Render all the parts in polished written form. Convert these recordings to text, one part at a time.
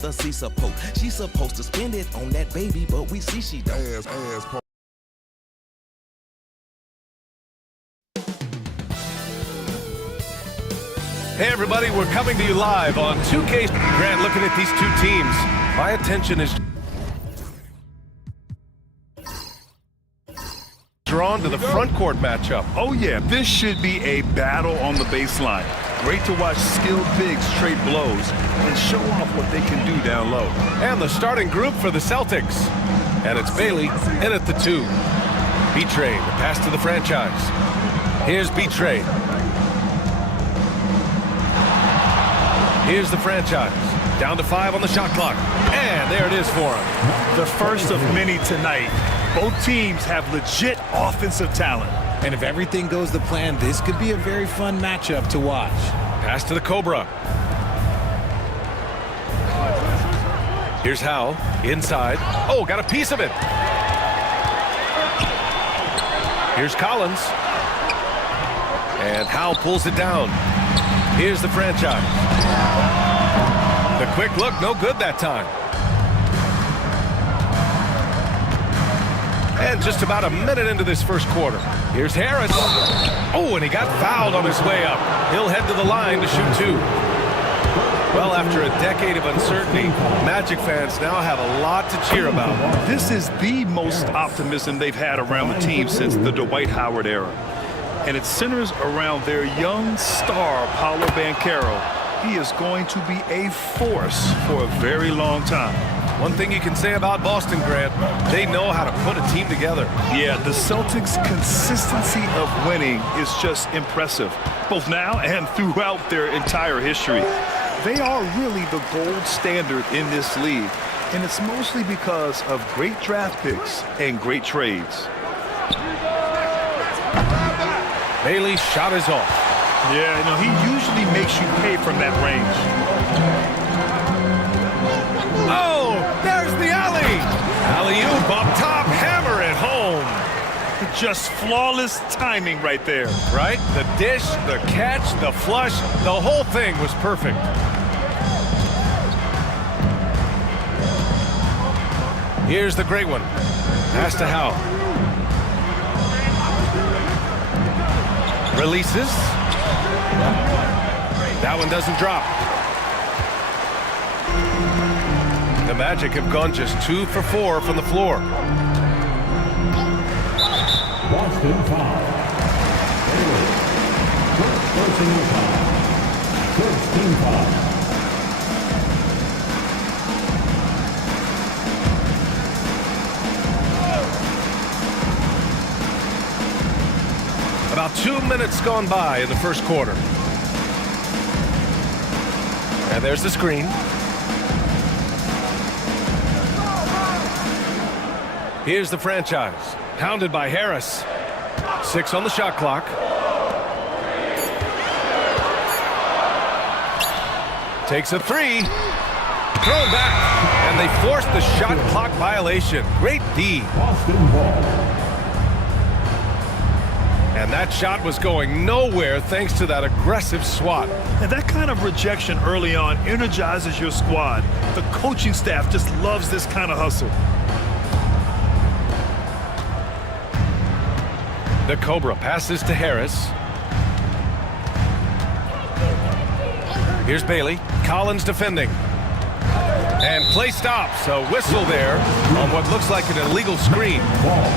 She's supposed to spend it on that baby, but we see she don't. Hey everybody, we're coming to you live on 2K. Grant, looking at these two teams, my attention is drawn to the front court matchup. Oh yeah, this should be a battle on the baseline. Great to watch skilled bigs trade blows and show off what they can do down low. And the starting group for the Celtics. And it's Bailey in at the 2. B-Trade, the pass to the franchise. Here's B-Trade. Here's the franchise. Down to 5 on the shot clock. And there it is for him. The first of many tonight. Both teams have legit offensive talent. And if everything goes to plan, this could be a very fun matchup to watch. Pass to the Cobra. Here's Howe, inside. Oh, got a piece of it. Here's Collins. And Howe pulls it down. Here's the franchise. The quick look, no good that time. And just about a minute into this first quarter. Here's Harris. Oh, and he got fouled on his way up. He'll head to the line to shoot 2. Well, after a decade of uncertainty, Magic fans now have a lot to cheer about. This is the most optimism they've had around the team since the Dwight Howard era. And it centers around their young star, Paolo Banchero. He is going to be a force for a very long time. One thing you can say about Boston, Grant, they know how to put a team together. Yeah, the Celtics' consistency of winning is just impressive, both now and throughout their entire history. They are really the gold standard in this league, and it's mostly because of great draft picks and great trades. Bailey's shot is off. Yeah, you know, he usually makes you pay from that range. Oh, there's the alley. Alley-oop up top, hammer it home. Just flawless timing right there. Right? The dish, the catch, the flush, the whole thing was perfect. Here's the great one. Pass to Howe. Releases. That one doesn't drop. The Magic have gone just 2 for 4 from the floor. Boston foul. Personal foul. First team foul. About 2 minutes gone by in the first quarter. And there's the screen. Here's the franchise. Hounded by Harris. 6 on the shot clock. Takes a 3. Thrown back. And they forced the shot clock violation. Great D. Boston ball. And that shot was going nowhere thanks to that aggressive swat. And that kind of rejection early on energizes your squad. The coaching staff just loves this kind of hustle. The Cobra passes to Harris. Here's Bailey. Collins defending. And play stops. A whistle there on what looks like an illegal screen.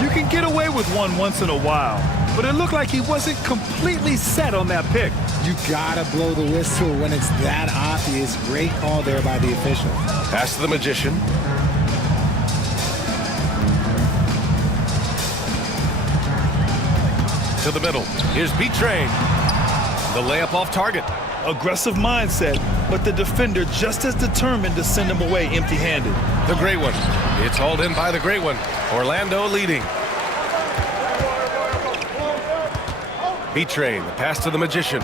You can get away with one once in a while, but it looked like he wasn't completely set on that pick. You gotta blow the whistle when it's that obvious. Great call there by the official. Pass to the Magician. To the middle. Here's B-Train. The layup off target. Aggressive mindset, but the defender just as determined to send him away empty-handed. The great one. It's hauled in by the great one. Orlando leading. B-Train, the pass to the Magician.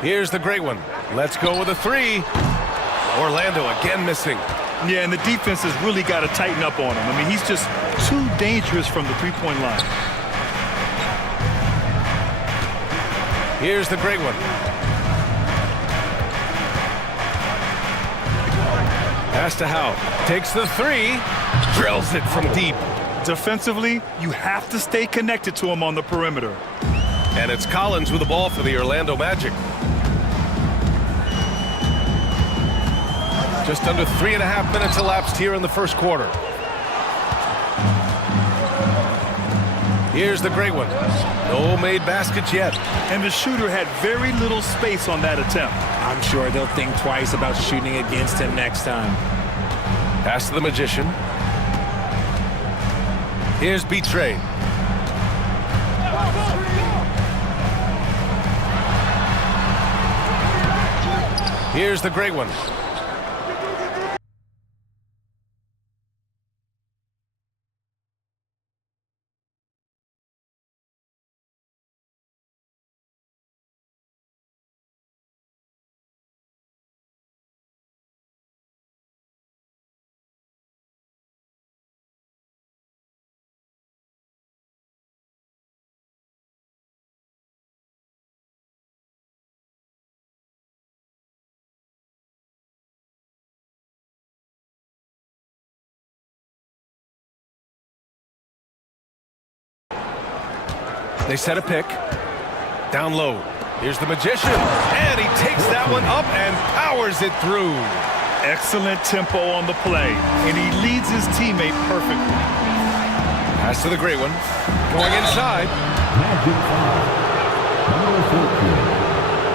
Here's the great one. Let's go with a 3. Orlando again missing. Yeah, and the defense has really got to tighten up on him. I mean, he's just too dangerous from the three-point line. Here's the great one. Pass to Howe. Takes the three. Drills it from deep. Defensively, you have to stay connected to him on the perimeter. And it's Collins with the ball for the Orlando Magic. Just under 3.5 minutes elapsed here in the first quarter. Here's the great one. No made baskets yet. And the shooter had very little space on that attempt. I'm sure they'll think twice about shooting against him next time. Pass to the Magician. Here's B-Train. Here's the great one. They set a pick. Down low. Here's the Magician. And he takes that one up and powers it through. Excellent tempo on the play. And he leads his teammate perfectly. Pass to the great one. Going inside. Magic foul. Number 14.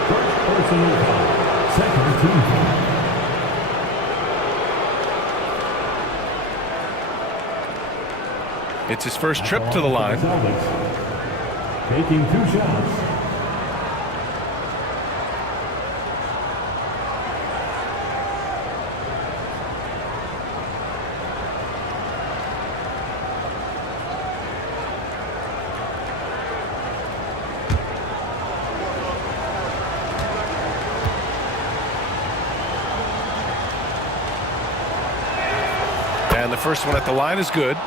First personal foul. Second team foul. It's his first trip to the line. Taking 2 shots. And the first one at the line is good.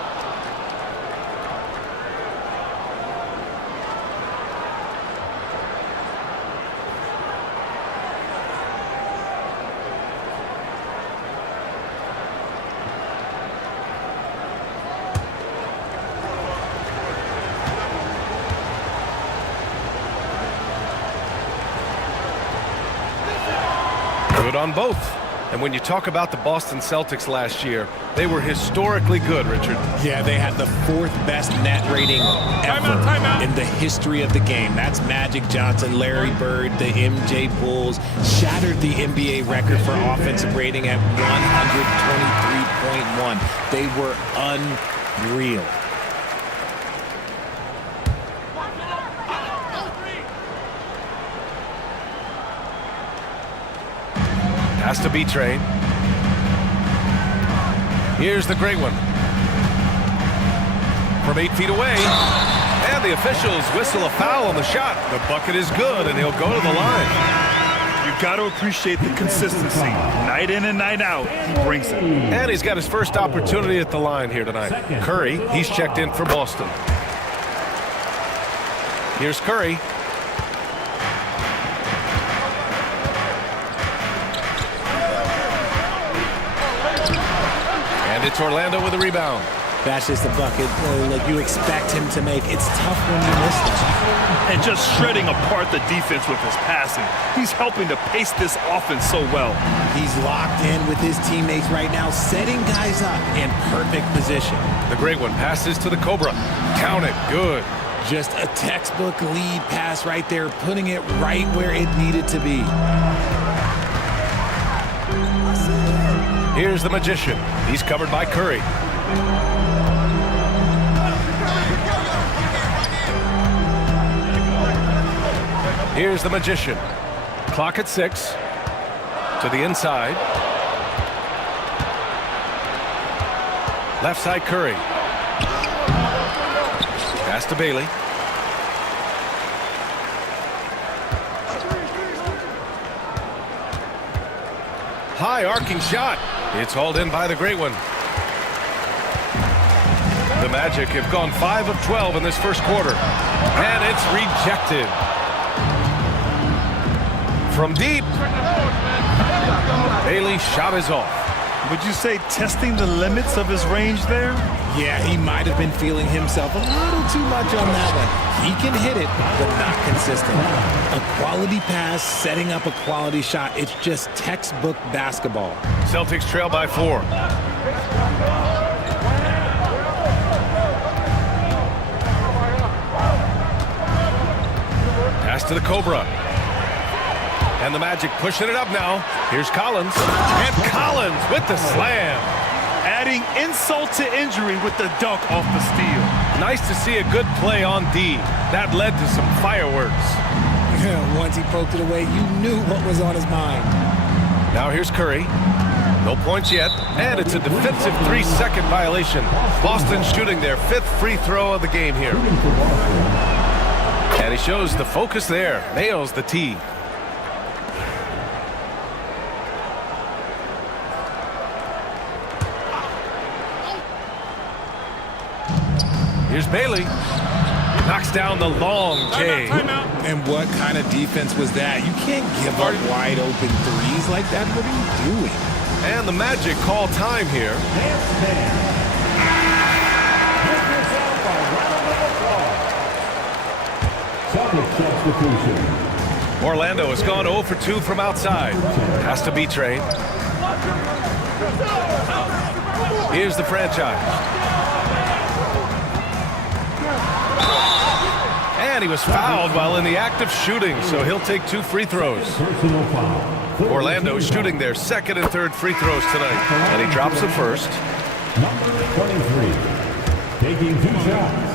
Good on both. And when you talk about the Boston Celtics last year, they were historically good, Richard. Yeah, they had the 4th best net rating ever in the history of the game. That's Magic Johnson, Larry Bird, the MJ Bulls. Shattered the NBA record for offensive rating at 123.1. They were unreal. Has to be Train. Here's the great one. From 8 feet away. And the officials whistle a foul on the shot. The bucket is good, and he'll go to the line. You've got to appreciate the consistency. Night in and night out, he brings it. And he's got his first opportunity at the line here tonight. Curry, he's checked in for Boston. Here's Curry. And it's Orlando with a rebound. That's just a bucket like you expect him to make. It's tough when you miss that. And just shredding apart the defense with his passing. He's helping to pace this offense so well. He's locked in with his teammates right now, setting guys up in perfect position. The great one passes to the Cobra. Count it. Good. Just a textbook lead pass right there, putting it right where it needed to be. Here's the Magician. He's covered by Curry. Here's the Magician. Clock at 6. To the inside. Left side Curry. Pass to Bailey. High arcing shot. It's hauled in by the great one. The Magic have gone 5 of 12 in this first quarter. And it's rejected. From deep. Bailey's shot is off. Would you say testing the limits of his range there? Yeah, he might have been feeling himself a little too much on that one. He can hit it, but not consistent. A quality pass, setting up a quality shot. It's just textbook basketball. Celtics trail by 4. Pass to the Cobra. And the Magic pushing it up now. Here's Collins. And Collins with the slam. Adding insult to injury with the dunk off the steal. Nice to see a good play on D. That led to some fireworks. Once he poked it away, you knew what was on his mind. Now here's Curry. No points yet. And it's a defensive 3-second violation. Boston shooting their 5th free throw of the game here. And he shows the focus there. Nails the tee. Here's Bailey. Knocks down the long J. And what kind of defense was that? You can't give up wide open threes like that. What are you doing? And the Magic call time here. Orlando has gone 0 for 2 from outside. Has to be trained. Here's the franchise. And he was fouled while in the act of shooting, so he'll take 2 free throws. Orlando shooting their 2nd and 3rd free throws tonight. And he drops the first. Number 23, taking 2 shots.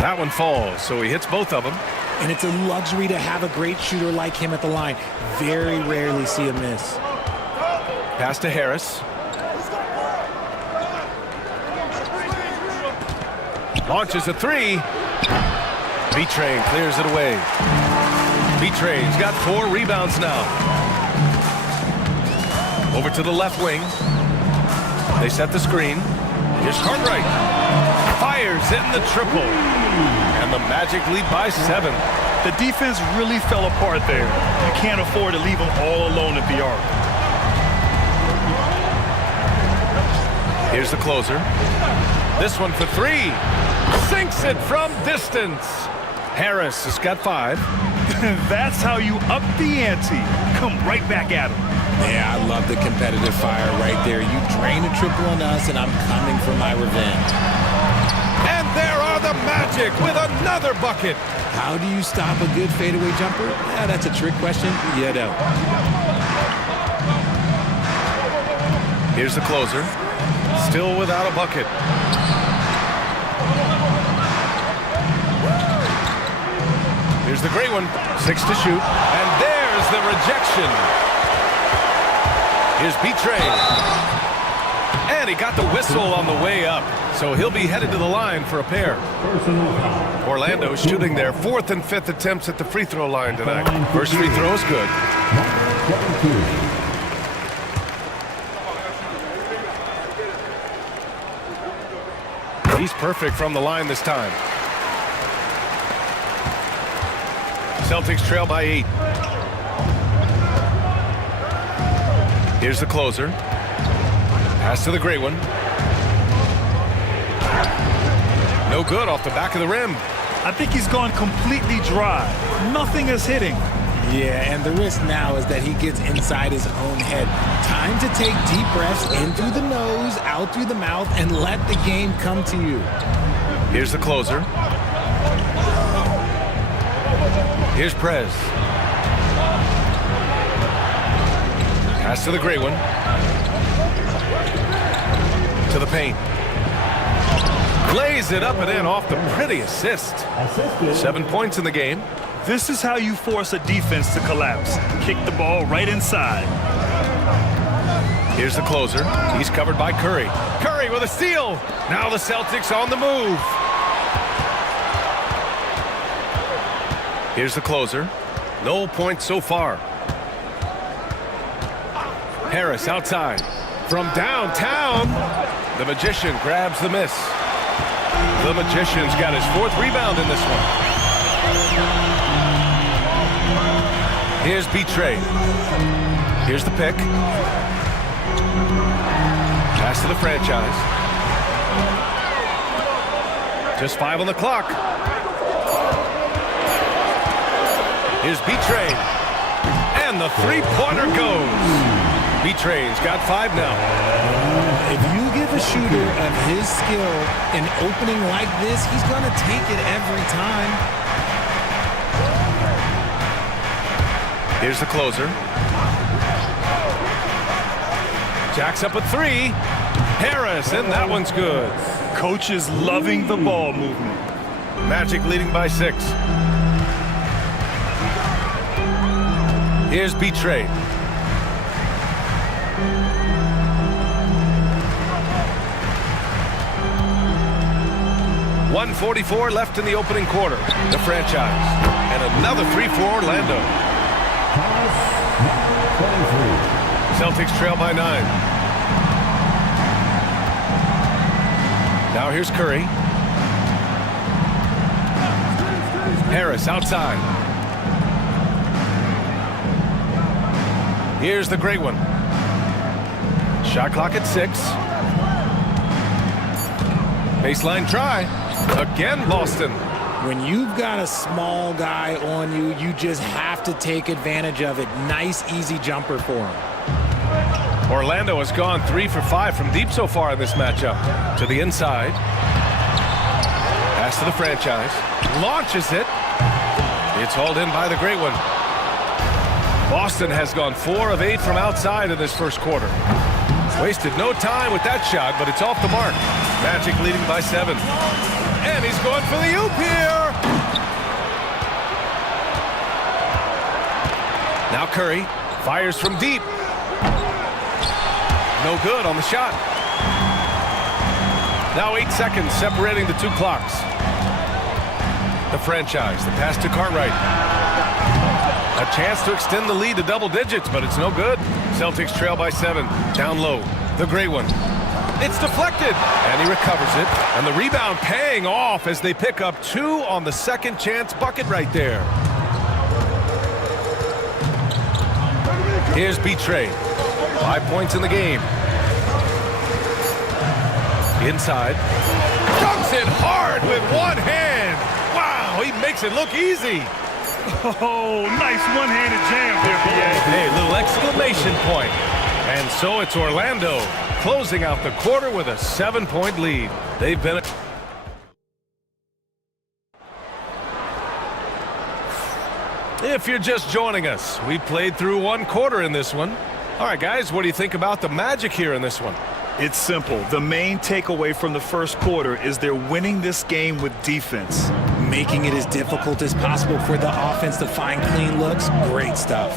That one falls, so he hits both of them. And it's a luxury to have a great shooter like him at the line. Very rarely see a miss. Pass to Harris. Launches a 3. B-Train clears it away. B-Train's got 4 rebounds now. Over to the left wing. They set the screen. Here's Cartwright. Fires in the triple. And the Magic lead by 7. The defense really fell apart there. You can't afford to leave them all alone at the arc. Here's the closer. This one for 3. Sinks it from distance. Harris has got 5. That's how you up the ante. Come right back at him. Yeah, I love the competitive fire right there. You drain a triple on us, and I'm coming for my revenge. And there are the Magic with another bucket. How do you stop a good fadeaway jumper? Yeah, that's a trick question. You don't. Here's the closer. Still without a bucket. Here's the great one. 6 to shoot. And there's the rejection. Here's B-Train. And he got the whistle on the way up. So he'll be headed to the line for a pair. Orlando shooting their 4th and 5th attempts at the free throw line tonight. First free throw is good. He's perfect from the line this time. Celtics trail by 8. Here's the closer. Pass to the great one. No good off the back of the rim. I think he's gone completely dry. Nothing is hitting. Yeah, and the risk now is that he gets inside his own head. Time to take deep breaths in through the nose, out through the mouth, and let the game come to you. Here's the closer. Here's Prez. Pass to the great one. To the paint. Lays it up and in off the pretty assist. 7 points in the game. This is how you force a defense to collapse. Kick the ball right inside. Here's the closer. He's covered by Curry. Curry with a steal. Now the Celtics on the move. Here's the closer. No points so far. Harris outside. From downtown. The Magician grabs the miss. The Magician's got his 4th rebound in this one. Here's B-Train. Here's the pick. Pass to the franchise. Just 5 on the clock. Here's B-Train. And the three-pointer goes. B-Train's got 5 now. If you give a shooter of his skill an opening like this, he's going to take it every time. Here's the closer. Jacks up a 3. Harris, and that one's good. Coach is loving the ball movement. Magic leading by 6. Here's B-Train. .144 left in the opening quarter. The franchise. And another 3 for Orlando. Celtics trail by 9. Now here's Curry. Harris outside. Here's the great one. Shot clock at 6. Baseline try. Again, Boston. When you've got a small guy on you, you just have to take advantage of it. Nice, easy jumper for him. Orlando has gone 3 for 5 from deep so far in this matchup. To the inside. Pass to the franchise. Launches it. It's hauled in by the great one. Boston has gone 4 of 8 from outside in this first quarter. Wasted no time with that shot, but it's off the mark. Magic leading by 7. And he's going for the oop here. Now Curry fires from deep. No good on the shot. Now 8 seconds separating the 2 clocks. The franchise, the pass to Cartwright. A chance to extend the lead to double digits, but it's no good. Celtics trail by 7. Down low. The great one. It's deflected. And he recovers it. And the rebound paying off as they pick up 2 on the second chance bucket right there. Here's B-Train. 5 points in the game. Inside. Dunks it hard with one hand. Wow, he makes it look easy. Oh, nice one-handed jam there, B.A. Hey, little exclamation point. And so it's Orlando closing out the quarter with a 7-point lead. They've been... If you're just joining us, we played through 1 quarter in this one. All right, guys, what do you think about the Magic here in this one? It's simple. The main takeaway from the first quarter is they're winning this game with defense. Making it as difficult as possible for the offense to find clean looks. Great stuff.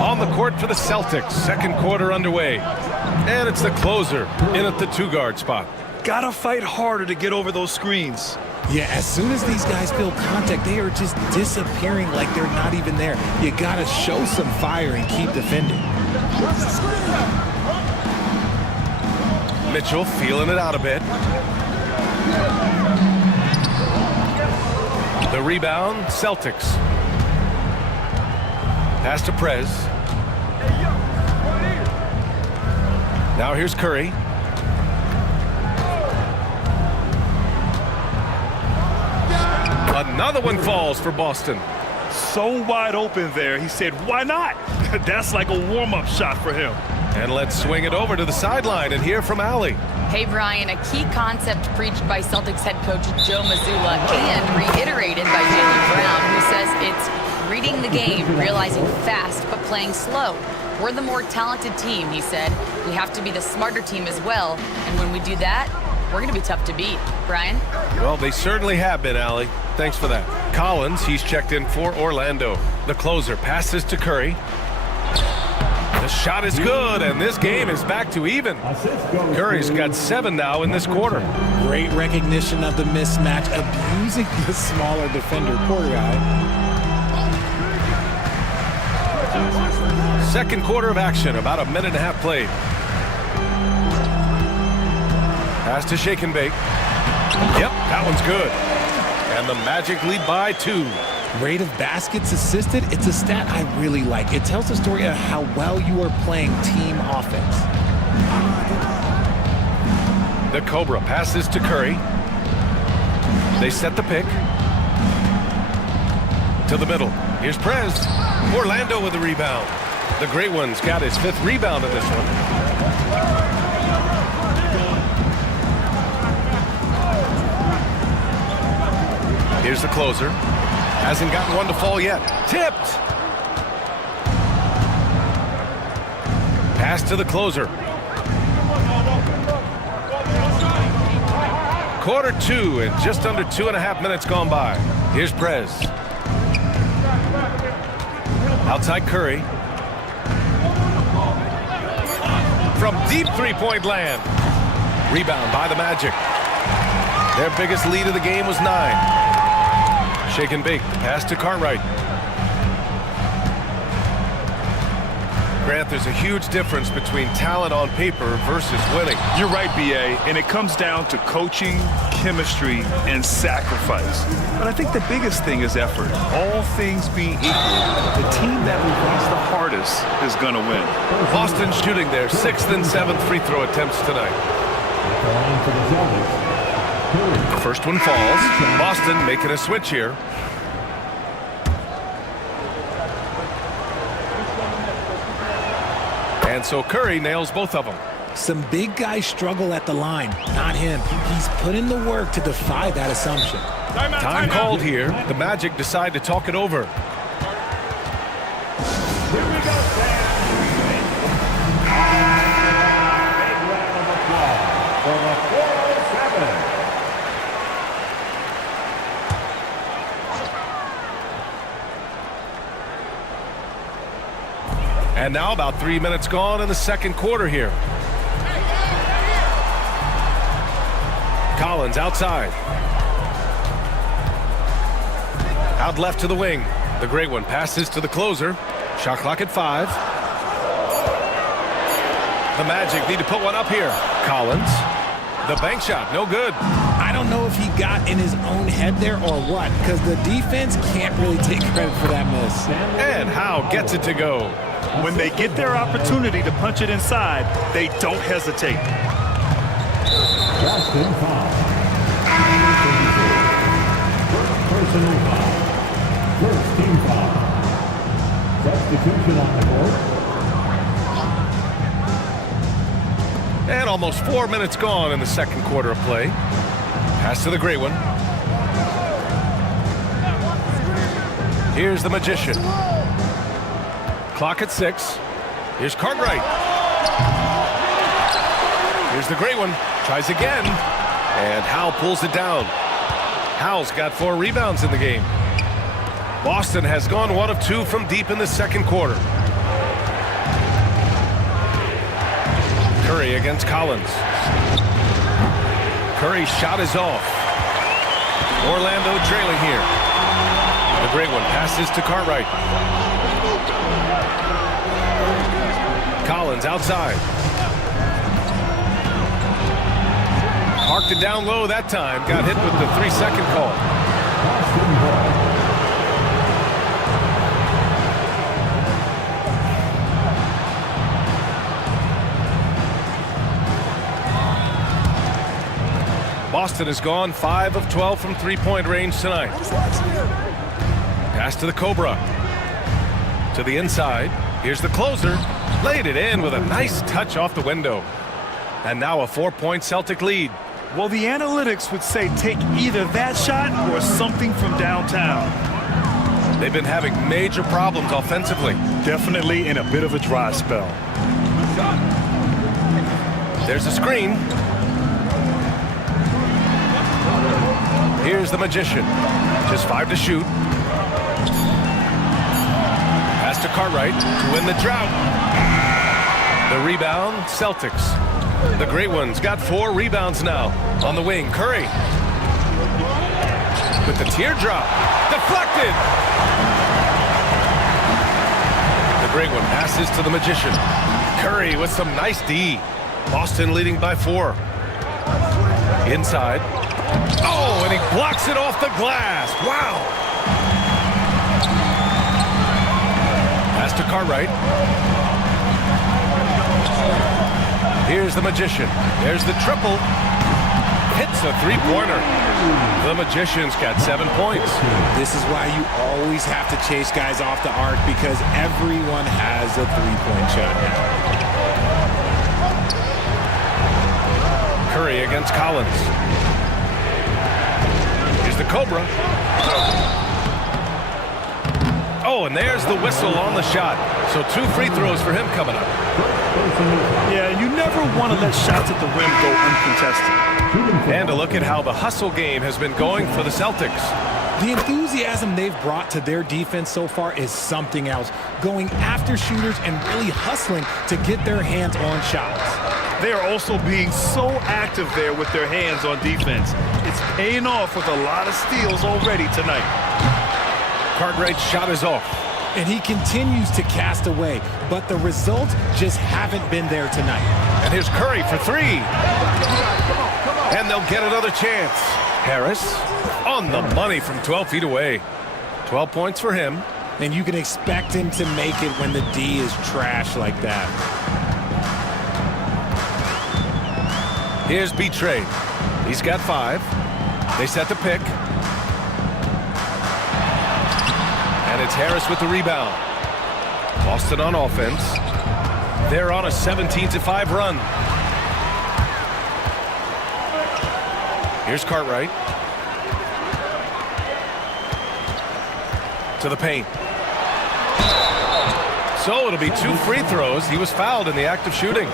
On the court for the Celtics, second quarter underway. And it's the closer in at the 2-guard spot. Gotta fight harder to get over those screens. Yeah, as soon as these guys feel contact, they are just disappearing like they're not even there. You gotta show some fire and keep defending. Mitchell feeling it out a bit. The rebound, Celtics. Pass to Prez. Now here's Curry. Another one falls for Boston. So wide open there. He said, why not? That's like a warm-up shot for him. And let's swing it over to the sideline and hear from Allie. Hey, Brian, a key concept preached by Celtics head coach Joe Mazzulla and reiterated by Jaylen Brown, who says it's reading the game, realizing fast but playing slow. We're the more talented team, he said. We have to be the smarter team as well, and when we do that, we're going to be tough to beat. Brian? Well, they certainly have been, Allie. Thanks for that. Collins, he's checked in for Orlando. The closer passes to Curry. The shot is good, and this game is back to even. Curry's got 7 now in this quarter. Great recognition of the mismatch, abusing the smaller defender. Poor guy. Second quarter of action, about a minute and a half played. Pass to Shake and Bake. Yep, that one's good. And the Magic lead by 2. Rate of baskets assisted, it's a stat I really like. It tells the story of how well you are playing team offense. The Cobra passes to Curry. They set the pick. To the middle. Here's Prez. Orlando with the rebound. The Great One's got his 5th rebound in this one. Here's the closer. Hasn't gotten one to fall yet. Tipped. Pass to the closer. Quarter 2 and just under 2.5 minutes gone by. Here's Prez. Outside Curry. From deep three-point land. Rebound by the Magic. Their biggest lead of the game was 9. Shake and bake. Pass to Cartwright. Grant, there's a huge difference between talent on paper versus winning. You're right, B.A., and it comes down to coaching, chemistry, and sacrifice. But I think the biggest thing is effort. All things being equal, the team that plays the hardest is going to win. Boston shooting their 6th and 7th free throw attempts tonight. First one falls. Boston making a switch here. And so Curry nails both of them. Some big guys struggle at the line, not him. He's put in the work to defy that assumption. Time called here. The Magic decide to talk it over. Here we go, Sam. Big round of applause for the 407. And now about 3 minutes gone in the second quarter here. Collins outside. Out left to the wing. The Great One passes to the closer. Shot clock at 5. The Magic need to put one up here. Collins. The bank shot, no good. I don't know if he got in his own head there or what, because the defense can't really take credit for that miss. And Howe gets it to go. When they get their opportunity to punch it inside, they don't hesitate. Justin foul. First personal foul. First team foul. Substitution on the court. And almost 4 minutes gone in the second quarter of play. Pass to the Great One. Here's the Magician. Clock at 6. Here's Cartwright. Here's the Great One. Tries again. And Howe pulls it down. Howe's got 4 rebounds in the game. Boston has gone 1 of 2 from deep in the second quarter. Curry against Collins. Curry's shot is off. Orlando trailing here. The Great One passes to Cartwright. Collins outside. Parked it down low that time. Got hit with the 3-second call. Boston has gone 5 of 12 from three-point range tonight. Pass to the Cobra. To the inside. Here's the closer. Laid it in with a nice touch off the window. And now a 4-point Celtic lead. Well, the analytics would say take either that shot or something from downtown. They've been having major problems offensively. Definitely in a bit of a dry spell. There's a screen. Here's the Magician. Just 5 to shoot. Pass to Cartwright to win the drought. The rebound, Celtics. The Great One's got 4 rebounds now. On the wing, Curry. With the teardrop. Deflected! The Great One passes to the Magician. Curry with some nice D. Boston leading by 4. Inside. Oh, and he blocks it off the glass. Wow. Pass to Cartwright. Here's the Magician. There's the triple. Hits a three-pointer. The Magician's got 7 points. This is why you always have to chase guys off the arc, because everyone has a three-point shot now. Curry against Collins. Here's the Cobra. Oh, and there's the whistle on the shot. So 2 free throws for him coming up. Yeah, you never want to let shots at the rim go uncontested. And a look at how the hustle game has been going for the Celtics. The enthusiasm they've brought to their defense so far is something else. Going after shooters and really hustling to get their hands on shots. They are also being so active there with their hands on defense. It's paying off with a lot of steals already tonight. Cartwright's shot is off. And he continues to cast away, but the results just haven't been there tonight. And here's Curry for 3. And they'll get another chance. Harris on the money from 12 feet away. 12 points for him. And you can expect him to make it when the D is trash like that. Here's B-Trade. He's got 5. They set the pick. And it's Harris with the rebound. Boston on offense. They're on a 17-5 run. Here's Cartwright. To the paint. So it'll be 2 free throws. He was fouled in the act of shooting.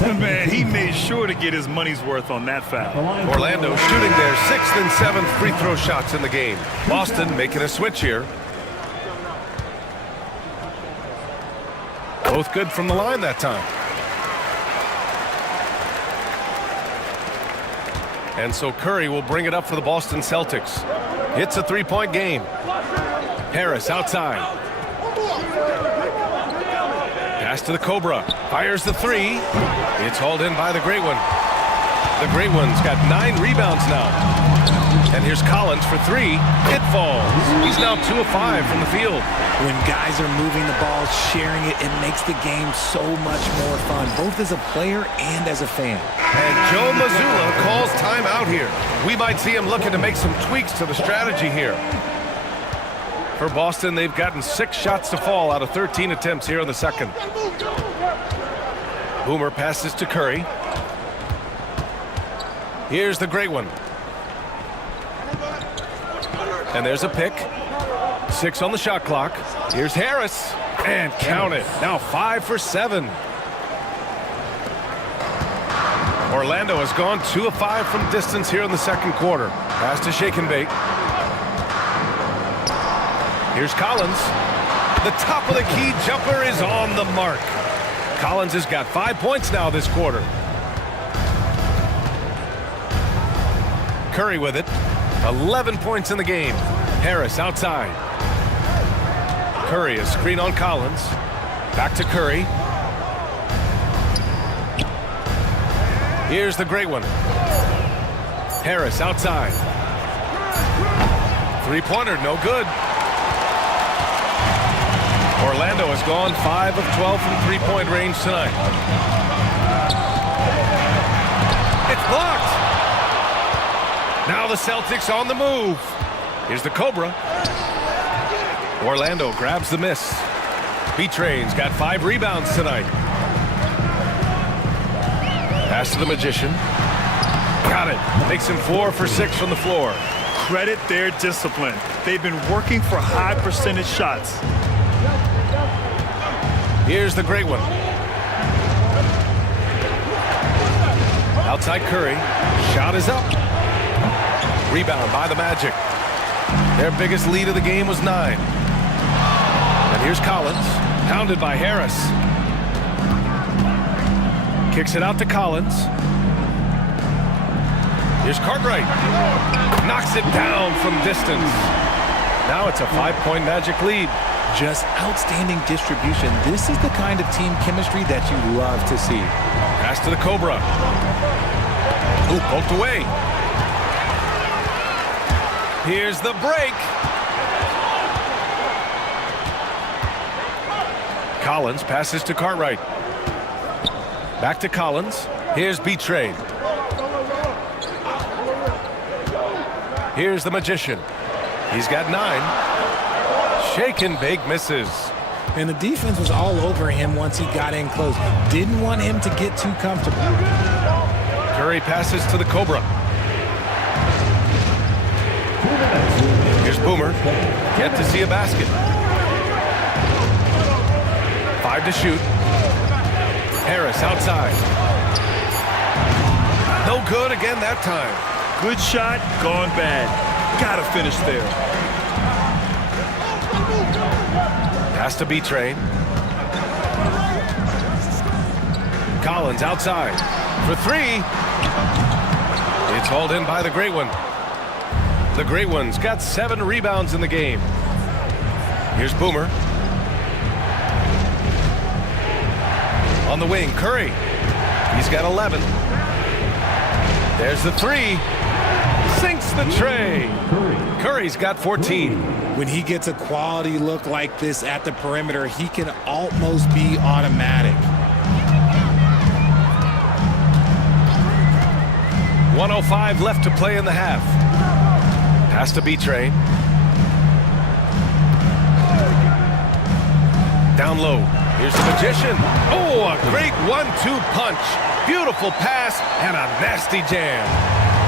Man, he made sure to get his money's worth on that foul. Orlando shooting their 6th and 7th free throw shots in the game. Boston making a switch here. Both good from the line that time. And so Curry will bring it up for the Boston Celtics. It's a 3-point game. Harris outside. Pass to the Cobra. Fires the 3. It's hauled in by the Great One. The Great One's got 9 rebounds now. And here's Collins for 3. It falls. He's now 2 of 5 from the field. When guys are moving the ball, sharing it, it makes the game so much more fun, both as a player and as a fan. And Joe Mazzulla calls timeout here. We might see him looking to make some tweaks to the strategy here. For Boston, they've gotten 6 shots to fall out of 13 attempts here in the second. Boomer passes to Curry. Here's the Great One. And there's a pick. 6 on the shot clock. Here's Harris. And count it. Now 5 for 7. Orlando has gone 2 of 5 from distance here in the second quarter. Pass to Shake and Bake. Here's Collins. The top of the key jumper is on the mark. Collins has got 5 points now this quarter. Curry with it. 11 points in the game. Harris outside. Curry, a screen on Collins. Back to Curry. Here's the Great One. Harris outside. 3-pointer, no good. Orlando has gone 5 of 12 from 3-point range tonight. It's blocked. Now the Celtics on the move. Here's the Cobra. Orlando grabs the miss. B-Train's got 5 rebounds tonight. Pass to the Magician. Got it. Makes him 4 for 6 from the floor. Credit their discipline. They've been working for high percentage shots. Here's the Great One. Outside Curry. Shot is up. Rebound by the Magic. Their biggest lead of the game was 9. And here's Collins. Pounded by Harris. Kicks it out to Collins. Here's Cartwright. Knocks it down from distance. Now it's a 5-point Magic lead. Just outstanding distribution. This is the kind of team chemistry that you love to see. Pass to the Cobra. Ooh, poked away. Here's the break. Collins passes to Cartwright. Back to Collins. Here's B-Trade. Here's the Magician. He's got 9. Shake and bake misses. And the defense was all over him once he got in close. Didn't want him to get too comfortable. Curry passes to the Cobra. Here's Boomer. Yet to see a basket. 5 to shoot. Harris outside. No good again that time. Good shot, gone bad. Gotta finish there. Pass to B-Train. Collins outside for 3. It's hauled in by the Great One. The Great One's got 7 rebounds in the game. Here's Boomer. On the wing, Curry. He's got 11. There's the 3. Sinks the tray. Curry's got 14. When he gets a quality look like this at the perimeter, he can almost be automatic. 1:05 left to play in the half. Pass to B-Train. Down low. Here's the Magician. Oh, a great 1-2 punch. Beautiful pass and a nasty jam.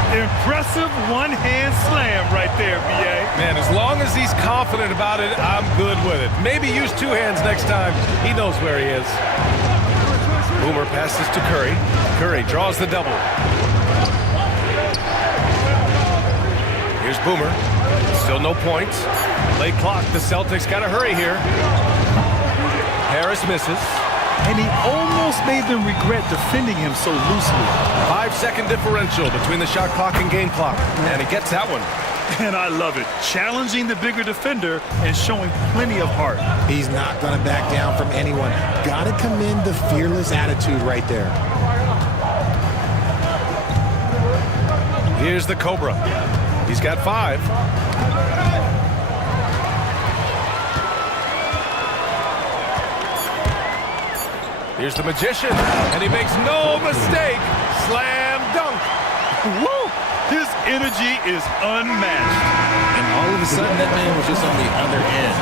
Impressive one-hand slam right there, B.A. Man, as long as he's confident about it, I'm good with it. Maybe use 2 hands next time. He knows where he is. Boomer passes to Curry. Curry draws the double. Here's Boomer. Still no points. Late clock. The Celtics got to hurry here. Harris misses. And he almost made them regret defending him so loosely. 5-second differential between the shot clock and game clock. And he gets that one. And I love it. Challenging the bigger defender and showing plenty of heart. He's not going to back down from anyone. Got to commend the fearless attitude right there. Here's the Cobra. He's got 5. Here's the Magician, and he makes no mistake. Slam dunk. Woo! His energy is unmatched. And all of a sudden, that man was just on the other end.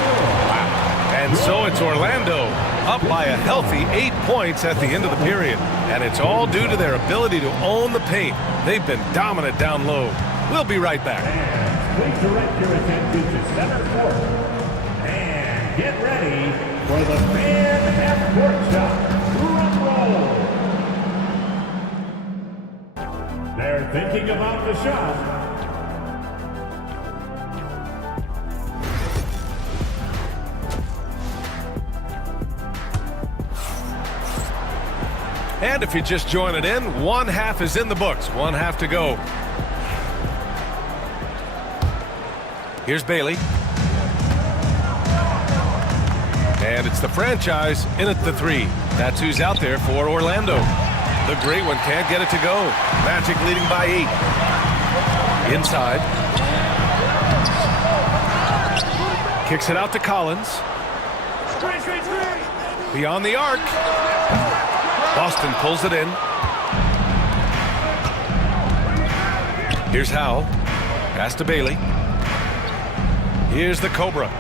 Wow. And so it's Orlando, up by a healthy 8 points at the end of the period. And it's all due to their ability to own the paint. They've been dominant down low. We'll be right back. Please direct your attention to center court. And get ready for the fan half-court shot. They're thinking about the shot. And if you're just joining in, 1 half is in the books. 1 half to go. Here's Bailey. And it's the franchise in at the 3. That's who's out there for Orlando. The Great One can't get it to go. Magic leading by 8. Inside. Kicks it out to Collins. Beyond the arc. Boston pulls it in. Here's Howell. Pass to Bailey. Here's the Cobra.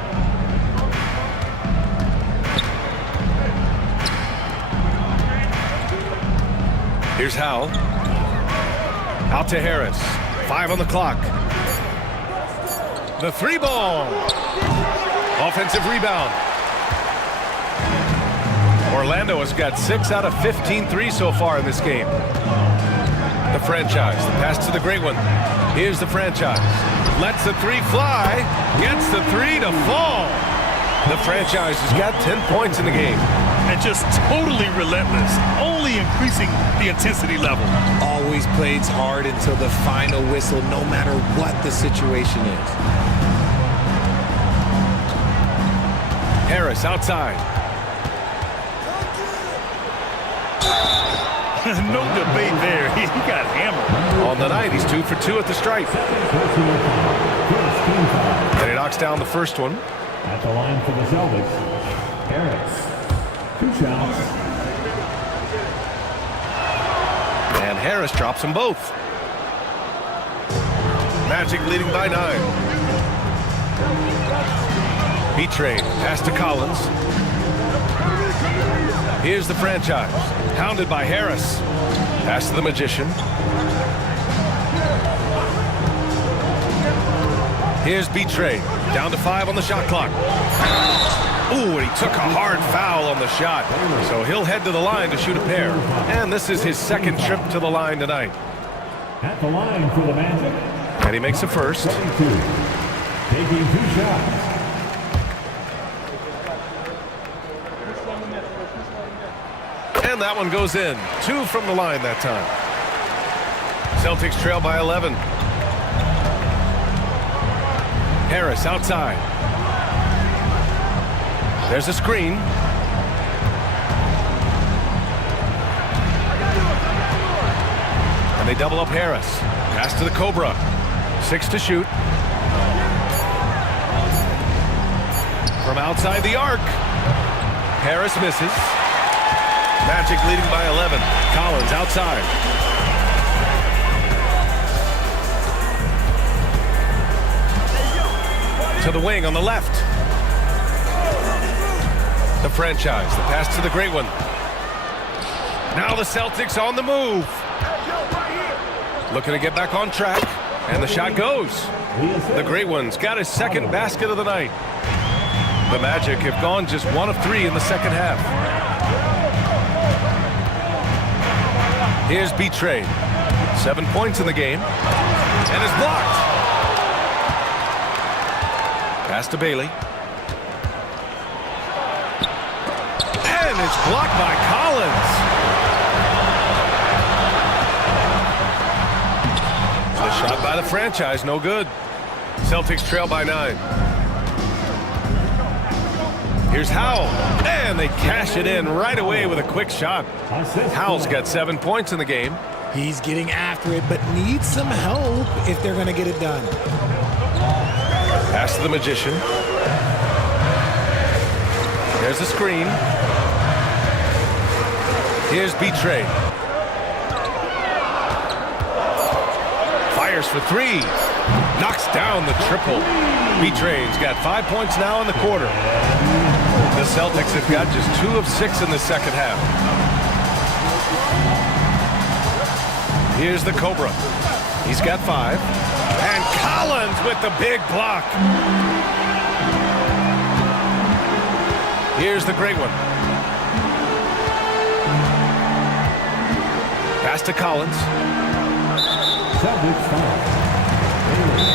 Here's Howell. Out to Harris. 5 on the clock. The 3 ball. Offensive rebound. Orlando has got 6 out of 15 threes so far in this game. The franchise. The pass to the Great One. Here's the franchise. Lets the 3 fly. Gets the 3 to fall. The franchise has got 10 points in the game. And just totally relentless, only increasing the intensity level. Always plays hard until the final whistle, no matter what the situation is. Harris outside. No debate there. He got hammered. On the night, he's 2 for 2 at the stripe. And he knocks down the first one. At the line for the Celtics, Harris. 2 shots. And Harris drops them both. Magic leading by 9. B-Trade, pass to Collins. Here's the franchise, hounded by Harris. Pass to the Magician. Here's B-Trade, down to 5 on the shot clock. Ooh, and he took a hard foul on the shot. So he'll head to the line to shoot a pair. And this is his second trip to the line tonight. At the line for the Magic. And he makes a first. 22. Taking 2 shots. And that one goes in. 2 from the line that time. Celtics trail by 11. Harris outside. There's a screen. And they double up Harris. Pass to the Cobra. 6 to shoot. From outside the arc. Harris misses. Magic leading by 11. Collins outside. To the wing on the left. The franchise, the pass to the Great One. Now the Celtics on the move. Looking to get back on track, and the shot goes. The Great One's got his second basket of the night. The Magic have gone just 1 of 3 in the second half. Here's B-Trade. 7 points in the game, and is blocked. Pass to Bailey. And it's blocked by Collins. The shot by the franchise, no good. Celtics trail by 9. Here's Howell. And they cash it in right away with a quick shot. Howell's got 7 points in the game. He's getting after it, but needs some help if they're going to get it done. Pass to the Magician. There's the screen. Here's B-Trade. Fires for 3. Knocks down the triple. B-Trade's got 5 points now in the quarter. The Celtics have got just 2 of 6 in the second half. Here's the Cobra. He's got 5. And Collins with the big block. Here's the Great One. Pass to Collins.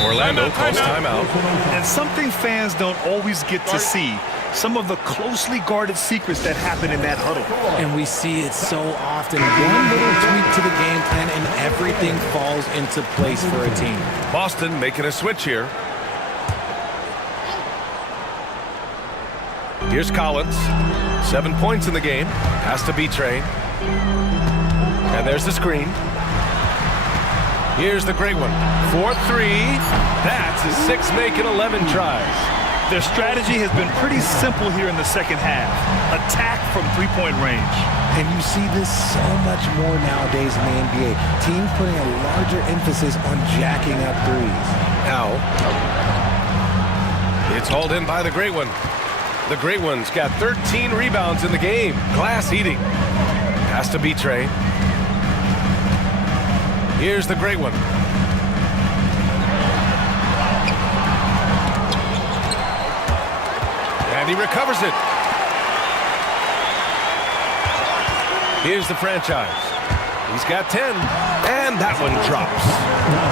Orlando calls timeout. And something fans don't always get to see. Some of the closely guarded secrets that happen in that huddle. And we see it so often. One little tweak to the game plan and everything falls into place for a team. Boston making a switch here. Here's Collins. 7 points in the game. Has to be Train. And there's the screen. Here's the Great One. 4-3. That's his 6th make in 11 tries. Their strategy has been pretty simple here in the second half. Attack from three-point range. And you see this so much more nowadays in the NBA. Teams putting a larger emphasis on jacking up threes. Now, it's hauled in by the Great One. The Great One's got 13 rebounds in the game. Glass eating. Has to be Trey. Here's the Great One. And he recovers it. Here's the franchise. He's got 10. And that one drops.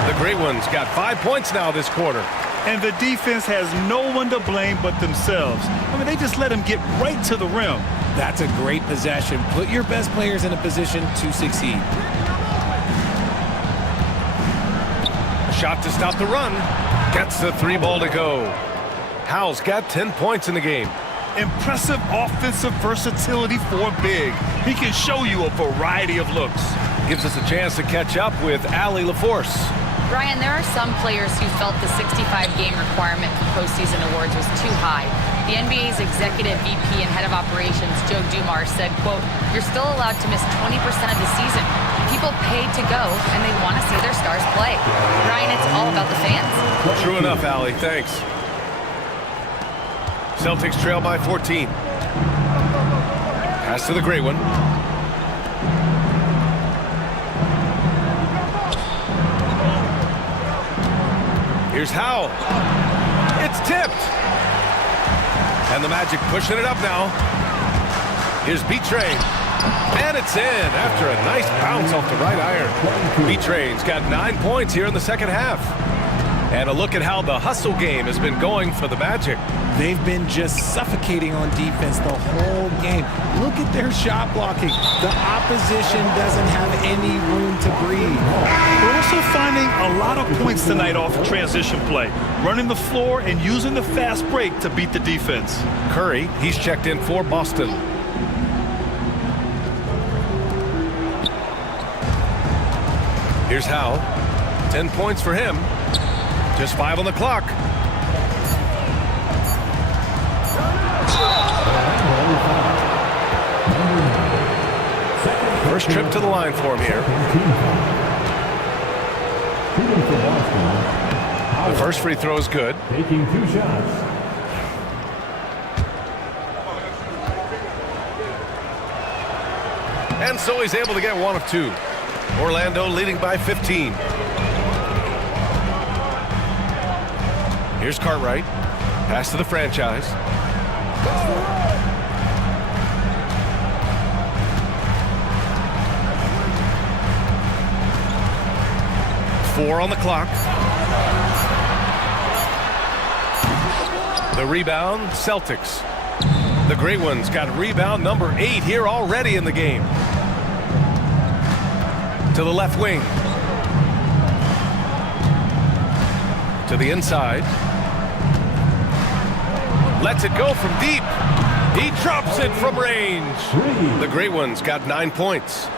The Great One's got 5 points now this quarter. And the defense has no one to blame but themselves. I mean, they just let him get right to the rim. That's a great possession. Put your best players in a position to succeed. Shot to stop the run. Gets the 3 ball to go. Howell's got 10 points in the game. Impressive offensive versatility for a big. He can show you a variety of looks. Gives us a chance to catch up with Allie LaForce. Brian, there are some players who felt the 65-game requirement for postseason awards was too high. The NBA's executive VP and head of operations, Joe Dumars, said, quote, "You're still allowed to miss 20% of the season. People paid to go, and they want to see their stars play." Ryan, it's all about the fans. True enough, Allie. Thanks. Celtics trail by 14. Pass to the great one. Here's Howe. It's tipped. And the Magic pushing it up now. Here's B-Train. And it's in after a nice bounce off the right iron. B-Train's got 9 points here in the second half. And a look at how the hustle game has been going for the Magic. They've been just suffocating on defense the whole game. Look at their shot blocking. The opposition doesn't have any room to breathe. We're also finding a lot of points tonight off of transition play, running the floor and using the fast break to beat the defense. Curry, he's checked in for Boston. Here's Howe. 10 points for him. Just 5 on the clock. First trip to the line for him here. The first free throw is good. Taking 2 shots. And so he's able to get 1 of 2. Orlando leading by 15. Here's Cartwright. Pass to the franchise. Four on the clock. The rebound, Celtics. The Great Ones got rebound number 8 here already in the game. To the left wing. To the inside. Lets it go from deep. He drops it from range. The Great Ones got 9 points.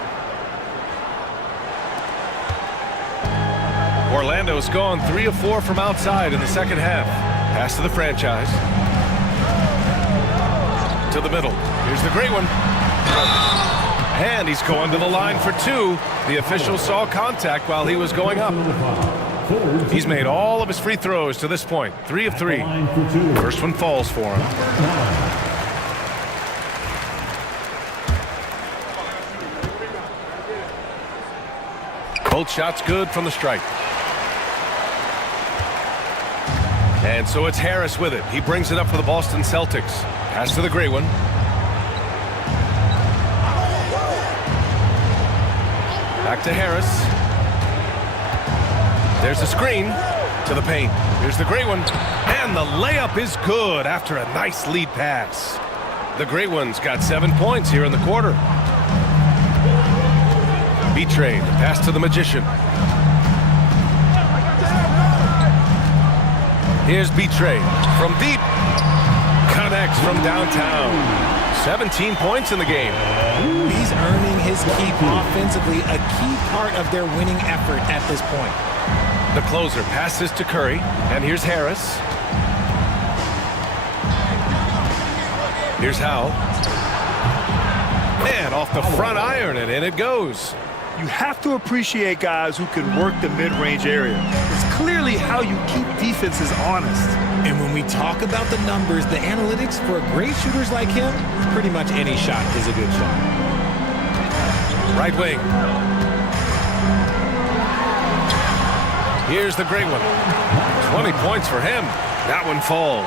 Orlando's gone 3 of 4 from outside in the second half. Pass to the franchise. To the middle. Here's the Great One. And he's going to the line for 2. The official saw contact while he was going up. He's made all of his free throws to this point. 3 of 3. First one falls for him. Both shots good from the stripe. And so it's Harris with it. He brings it up for the Boston Celtics. Pass to the Great One. Back to Harris. There's a screen to the paint. Here's the Great One. And the layup is good after a nice lead pass. The Great Ones got 7 points here in the quarter. B-Train, pass to the Magician. Here's B-Train from deep. Connects from downtown. 17 points in the game. He's earning his keep offensively, a key part of their winning effort at this point. The closer passes to Curry, and here's Harris. Here's Howe. And off the front iron, and in it goes. You have to appreciate guys who can work the mid-range area. It's clearly how you keep defenses honest. And when we talk about the numbers, the analytics for great shooters like him, pretty much any shot is a good shot. Right wing. Here's the Great One. 20 points for him. That one falls.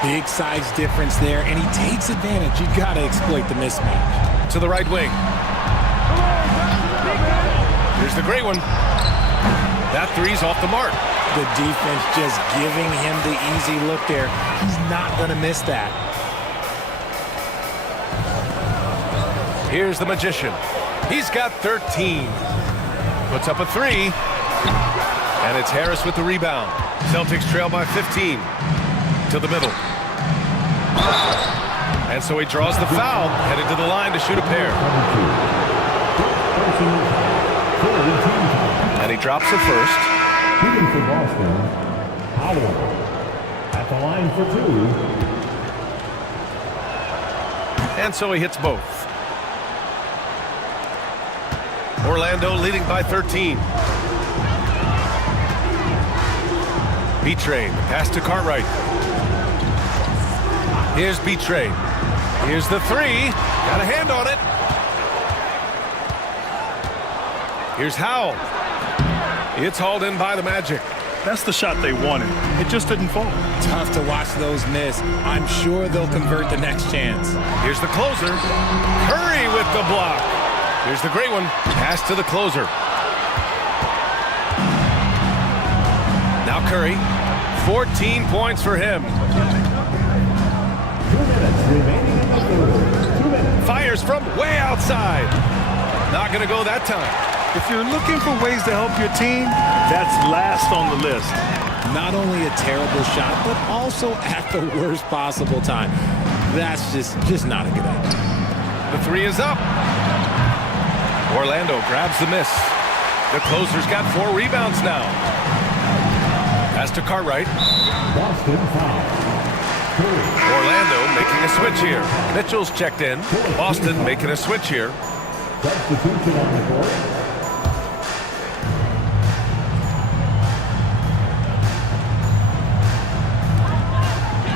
Big size difference there, and he takes advantage. You gotta exploit the mismatch. To the right wing. Here's the Great One. That three's off the mark. The defense just giving him the easy look there. He's not going to miss that. Here's the Magician. He's got 13. Puts up a 3. And it's Harris with the rebound. Celtics trail by 15. To the middle. And so he draws the foul. Headed to the line to shoot a pair. And he drops the first. Shooting for Boston, Howard. At the line for 2. And so he hits both. Orlando leading by 13. B-Train, pass to Cartwright. Here's B-Train. Here's the three. Got a hand on it. Here's Howell. It's hauled in by the Magic. That's the shot they wanted. It just didn't fall. Tough to watch those miss. I'm sure they'll convert the next chance. Here's the closer. Curry with the block. Here's the great one. Pass to the closer. Now Curry. 14 points for him. 2 minutes remaining in the third. 2 minutes. Fires from way outside. Not going to go that time. If you're looking for ways to help your team, that's last on the list. Not only a terrible shot, but also at the worst possible time. That's just not a good idea. The three is up. Orlando grabs the miss. The closer's got 4 rebounds now. Pass to Cartwright. Boston foul. Orlando making a switch here. Mitchell's checked in. Boston making a switch here. Substitution on the court.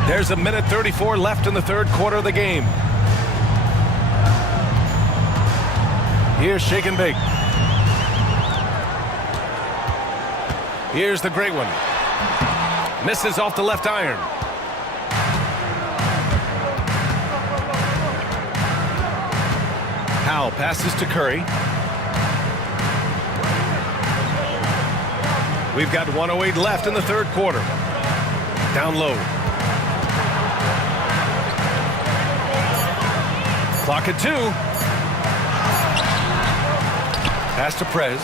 There's a minute 34 left in the third quarter of the game. Here's Shake and Bake. Here's the great one. Misses off the left iron. Howell passes to Curry. We've got 1:08 left in the third quarter. Down low. Clock at 2. Pass to Prez.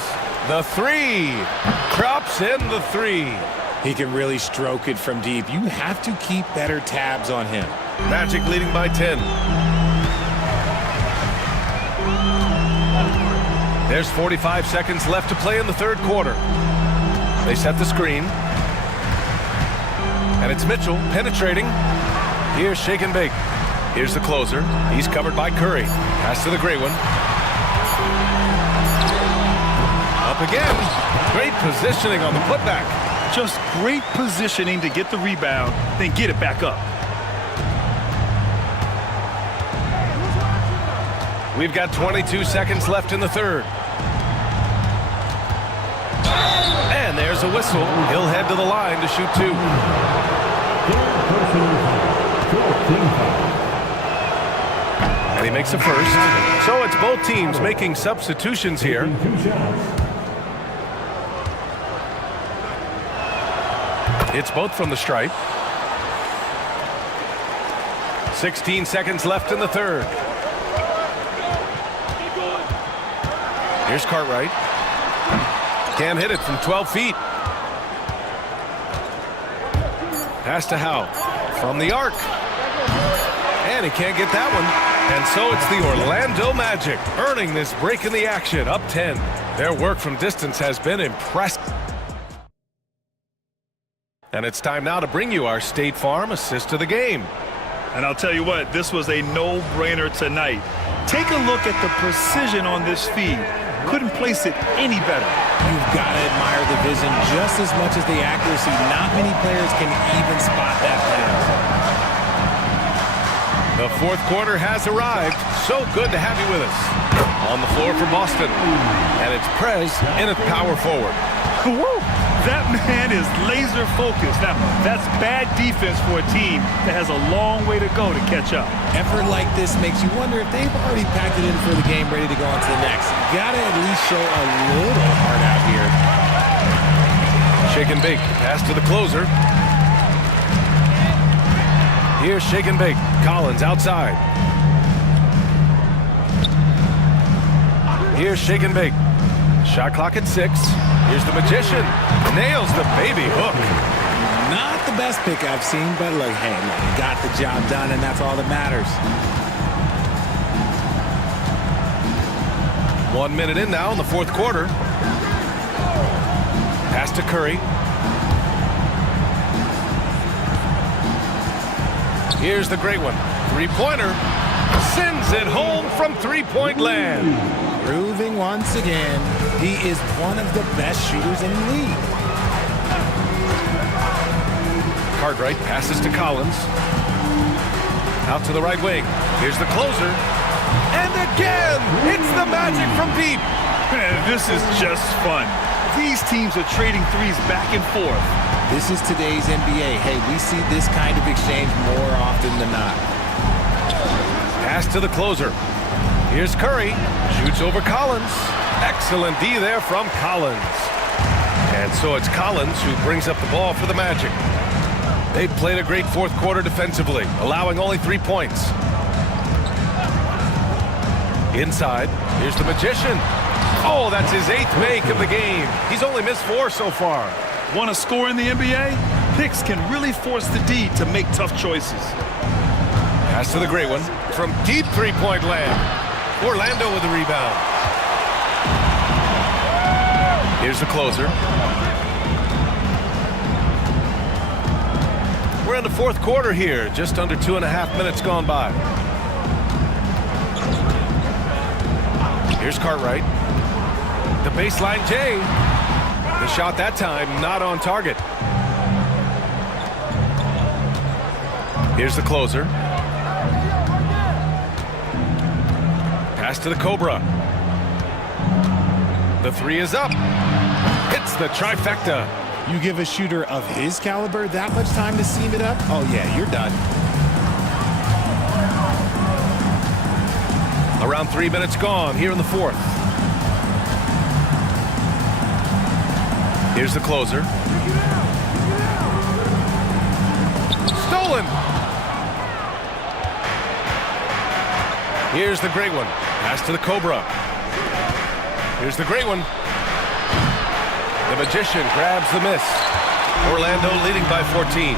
The three. Crops in the three. He can really stroke it from deep. You have to keep better tabs on him. Magic leading by 10. There's 45 seconds left to play in the third quarter. They set the screen. And it's Mitchell penetrating. Here's Shake and Bake. Here's the closer. He's covered by Curry. Pass to the great one. Up again. Great positioning on the putback. Just great positioning to get the rebound, then get it back up. We've got 22 seconds left in the third. And there's a whistle. He'll head to the line to shoot 2. And he makes a first. So it's both teams making substitutions here. It's both from the stripe. 16 seconds left in the third. Here's Cartwright. Can't hit it from 12 feet. Pass to Howe. From the arc. And he can't get that one. And so it's the Orlando Magic earning this break in the action, up 10. Their work from distance has been impressive. And it's time now to bring you our State Farm assist of the game. And I'll tell you what, this was a no-brainer tonight. Take a look at the precision on this feed. Couldn't place it any better. You've got to admire the vision just as much as the accuracy. Not many players can even spot that pass. The fourth quarter has arrived. So good to have you with us. On the floor for Boston. And it's Prez in at power forward. Woo! That man is laser focused. Now, that's bad defense for a team that has a long way to go to catch up. Effort like this makes you wonder if they've already packed it in for the game, ready to go on to the next. Gotta at least show a little heart out here. Shake and Bake. Pass to the closer. Here's Shake and Bake. Collins outside. Here's Shake and Bake. Shot clock at 6. Here's the Magician. Nails the baby hook. Not the best pick I've seen, but look, hey, look, got the job done, and that's all that matters. 1 minute in now in the fourth quarter. Pass to Curry. Here's the great one. Three-pointer. Sends it home from three-point land. Proving once again, he is one of the best shooters in the league. Cartwright passes to Collins. Out to the right wing. Here's the closer. And again, it's the Magic from deep. Man, this is just fun. These teams are trading threes back and forth. This is today's NBA. Hey, we see this kind of exchange more often than not. Pass to the closer. Here's Curry. Shoots over Collins. Excellent D there from Collins. And so it's Collins who brings up the ball for the Magic. They've played a great fourth quarter defensively, allowing only 3 points. Inside, here's the Magician. Oh, that's his 8th make of the game. He's only missed 4 so far. Want to score in the NBA? Picks can really force the D to make tough choices. Pass to the great one from deep three-point land. Orlando with the rebound. Here's the closer. We're in the fourth quarter here, just under 2.5 minutes gone by. Here's Cartwright. The baseline J. The shot that time not on target. Here's the closer. Pass to the Cobra. The 3 is up. Hits the trifecta. You give a shooter of his caliber that much time to seam it up? Oh, yeah, you're done. Around 3 minutes gone here in the fourth. Here's the closer. Stolen. Here's the great one. Pass to the Cobra. Here's the great one. The Magician grabs the miss. Orlando leading by 14.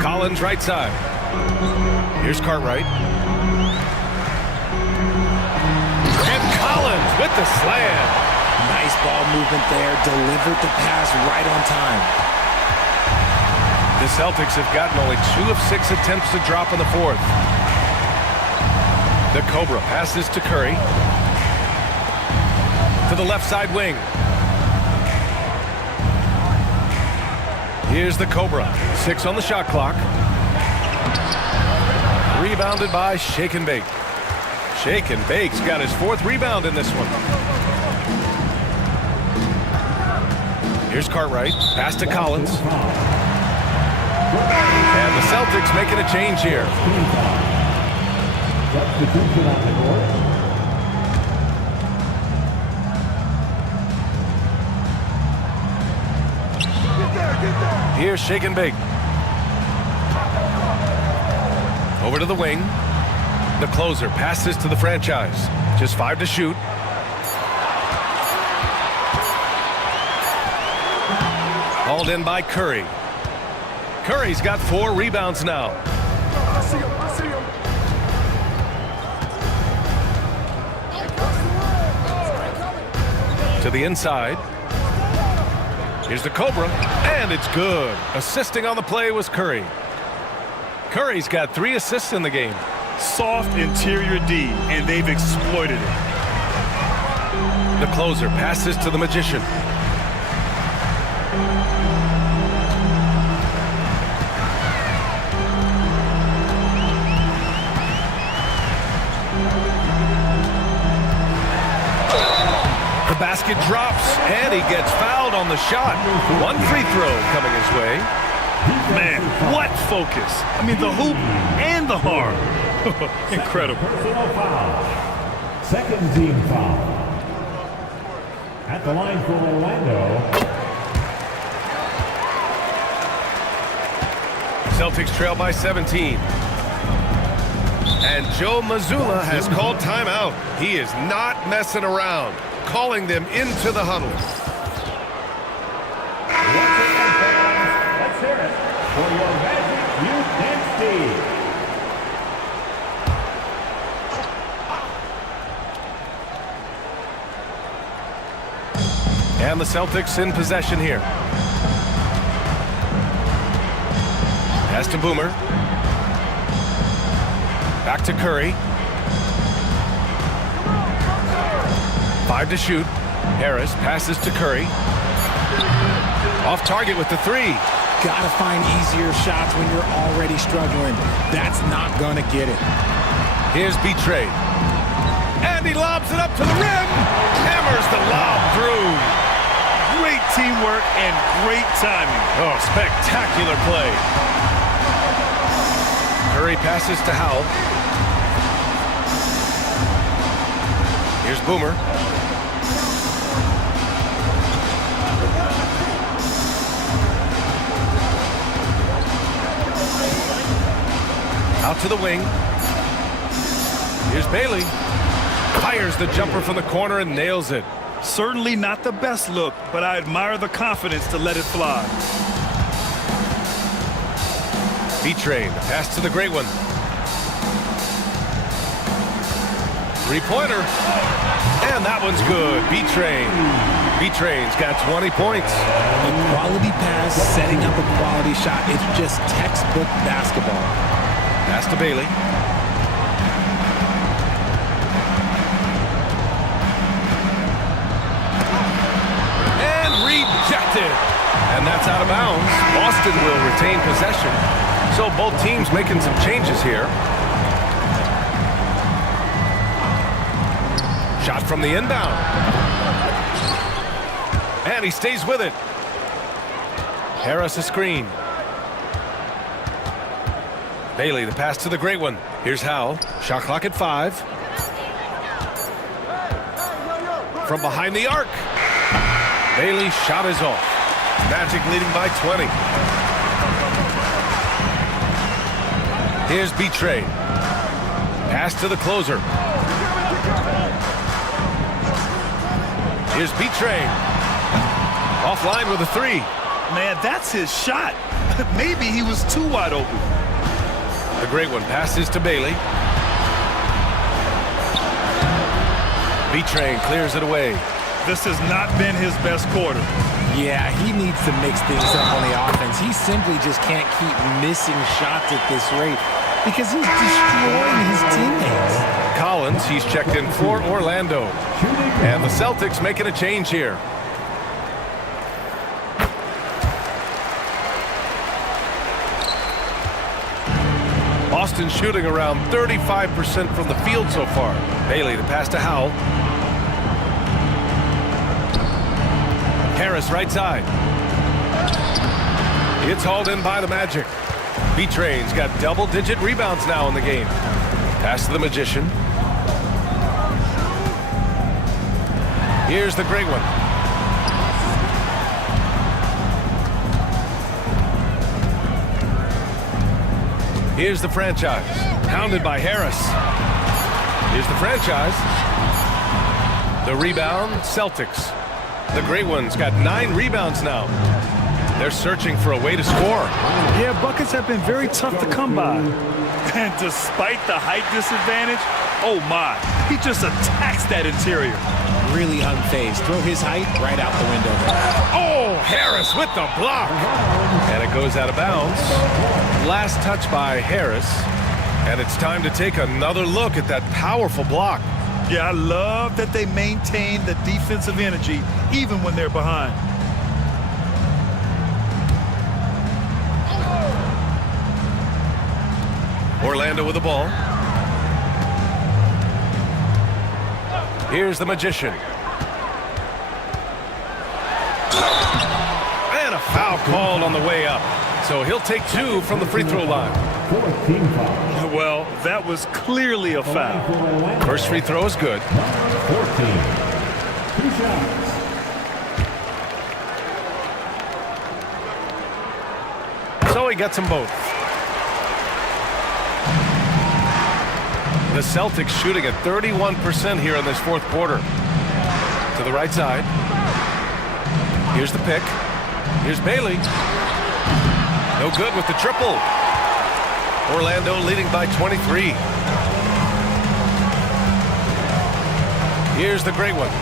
Collins right side. Here's Cartwright. And Collins with the slam. Nice ball movement there. Delivered the pass right on time. The Celtics have gotten only 2 of 6 attempts to drop in the fourth. The Cobra passes to Curry. To the left side wing. Here's the Cobra. 6 on the shot clock. Rebounded by Shake and Bake. Shake and Bake's got his 4th rebound in this one. Here's Cartwright. Pass to Collins. And the Celtics making a change here. Substitution on the court. Here's Shake and Bake. Over to the wing. The closer passes to the franchise. Just 5 to shoot. Hauled in by Curry. Curry's got 4 rebounds now. I see him. To the inside. Here's the Cobra, and it's good. Assisting on the play was Curry. Curry's got 3 assists in the game. Soft interior D, and they've exploited it. The closer passes to the Magician. The basket drops, and he gets fouled on the shot. 1 free throw coming his way. Man, what focus. I mean, the hoop and the harm. Incredible. Personal foul. Second team foul. At the line for Orlando. Celtics trail by 17. And Joe Mazzulla has called timeout. He is not messing around, calling them into the huddle. Let's hear it for your Magic Youth Dance Team. And the Celtics in possession here. Pass to Boomer. Back to Curry. 5 to shoot. Harris passes to Curry. Off target with the 3. Gotta find easier shots when you're already struggling. That's not gonna get it. Here's Betray. And he lobs it up to the rim. Hammers the lob through. Great teamwork and great timing. Oh, spectacular play. Curry passes to Howell. Here's Boomer. Out to the wing. Here's Bailey. Fires the jumper from the corner and nails it. Certainly not the best look, but I admire the confidence to let it fly. Betray, the pass to the great one. 3-pointer. And that one's good. Betray's got 20 points. A quality pass, setting up a quality shot. It's just textbook basketball. Pass to Bailey. And rejected. And that's out of bounds. Boston will retain possession. So both teams making some changes here. Shot from the inbound. And he stays with it. Harris a screen. Bailey, the pass to the great one. Here's Howell. Shot clock at 5. From behind the arc. Bailey's shot is off. Magic leading by 20. Here's Betray. Pass to the closer. Here's Betray. Offline with a 3. Man, that's his shot. Maybe he was too wide open. The great one passes to Bailey. Betray clears it away. This has not been his best quarter. Yeah, he needs to mix things up on the offense. He simply just can't keep missing shots at this rate because he's destroying his teammates. Collins, he's checked in for Orlando. And the Celtics making a change here. Boston shooting around 35% from the field so far. Bailey, the pass to Howell. Harris, right side. It's hauled in by the Magic. Betray's got double-digit rebounds now in the game. Pass to the Magician. Here's the great one. Here's the franchise. Pounded by Harris. Here's the franchise. The rebound, Celtics. The great one's got 9 rebounds now. They're searching for a way to score. Yeah, buckets have been very tough to come by. And despite the height disadvantage, oh my, he just attacks that interior. Really unfazed. Throw his height right out the window. Oh, Harris with the block. And it goes out of bounds. Last touch by Harris. And it's time to take another look at that powerful block. Yeah, I love that they maintain the defensive energy even when they're behind. Orlando with the ball. Here's the Magician. And a foul called on the way up. So he'll take 2 from the free throw line. Well, that was clearly a foul. First free throw is good. 14. 2 shots. So he gets them both. The Celtics shooting at 31% here in this fourth quarter. To the right side. Here's the pick. Here's Bailey. No good with the triple. Orlando leading by 23. Here's the great one.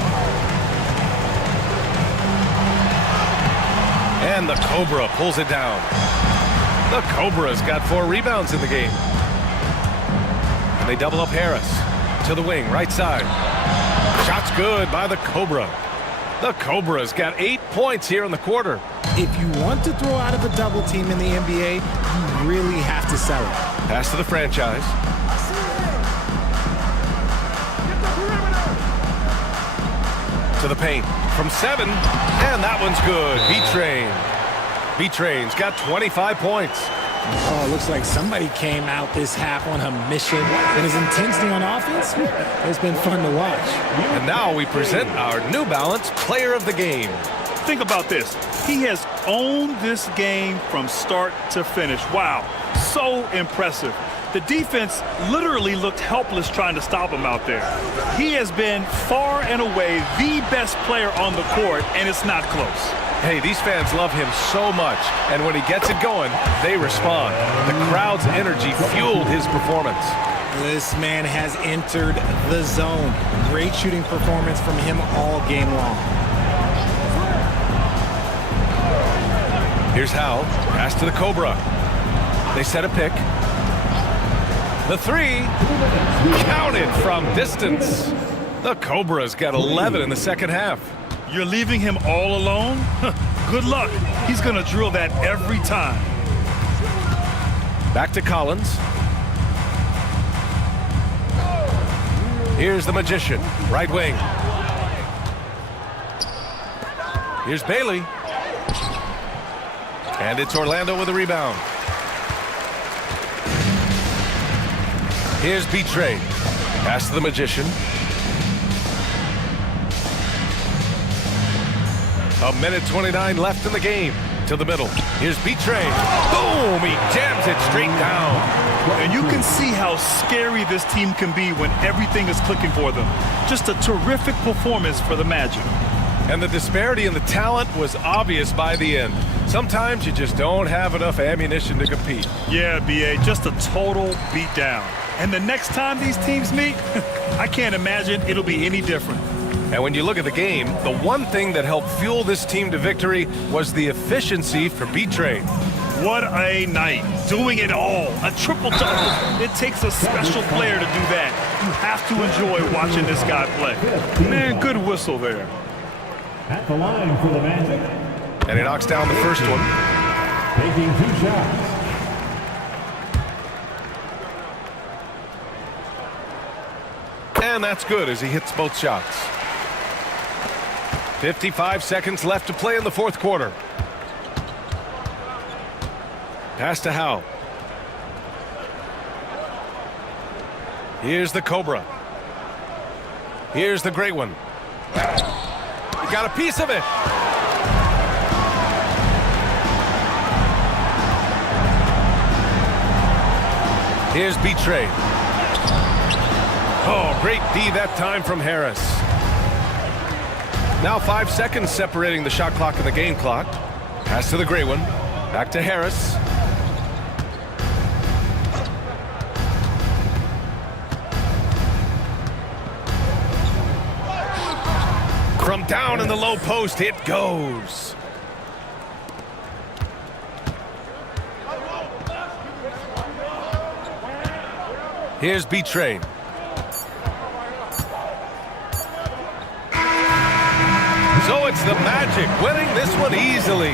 And the Cobra pulls it down. The Cobra's got 4 rebounds in the game. And they double up Harris to the wing, right side. Shot's good by the Cobra. The Cobra's got 8 points here in the quarter. If you want to throw out of a double team in the NBA, you really have to sell it. Pass to the franchise. To the paint from 7, and that one's good. B-Train's got 25 points. Oh, looks like somebody came out this half on a mission, and his intensity on offense has been fun to watch. And now we present our New Balance Player of the Game. Think about this. He has owned this game from start to finish. Wow, so impressive. The defense literally looked helpless trying to stop him out there. He has been far and away the best player on the court, and it's not close. Hey, these fans love him so much, and when he gets it going, they respond. The crowd's energy fueled his performance. This man has entered the zone. Great shooting performance from him all game long. Here's Howe. Pass to the Cobra. They set a pick. The 3. Counted from distance. The Cobra's got 11 in the second half. You're leaving him all alone? Good luck. He's going to drill that every time. Back to Collins. Here's the Magician, right wing. Here's Bailey. And it's Orlando with a rebound. Here's B-Train. Pass to the Magician. A minute 29 left in the game. To the middle. Here's B-Train. Boom! He jams it straight down. And you can see how scary this team can be when everything is clicking for them. Just a terrific performance for the Magic. And the disparity in the talent was obvious by the end. Sometimes you just don't have enough ammunition to compete. Yeah, B.A., just a total beatdown. And the next time these teams meet, I can't imagine it'll be any different. And when you look at the game, the one thing that helped fuel this team to victory was the efficiency for B-Train. What a night. Doing it all. A triple-double. It takes a special player to do that. You have to enjoy watching this guy play. Man, good whistle there. At the line for the Magic. And he knocks down the first one. Taking 2 shots. And that's good as he hits both shots. 55 seconds left to play in the fourth quarter. Pass to Howe. Here's the Cobra. Here's the great one. He got a piece of it. Here's B-Train. Oh, great D that time from Harris. Now 5 seconds separating the shot clock and the game clock. Pass to the gray one. Back to Harris. From down in the low post, it goes. Here's B-Train. So it's the Magic winning this one easily.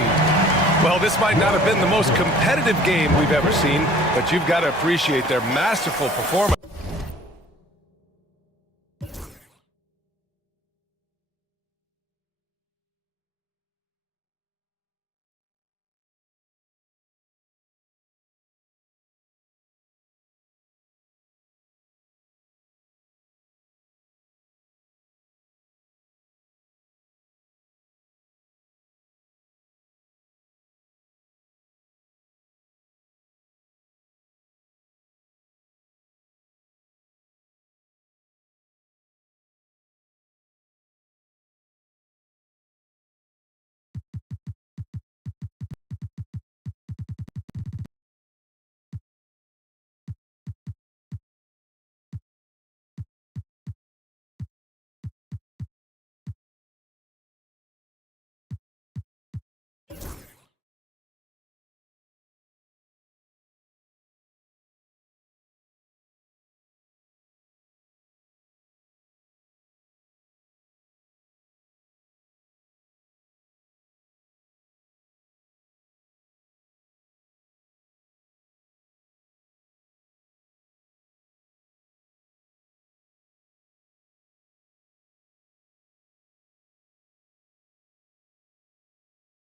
Well, this might not have been the most competitive game we've ever seen, but you've got to appreciate their masterful performance.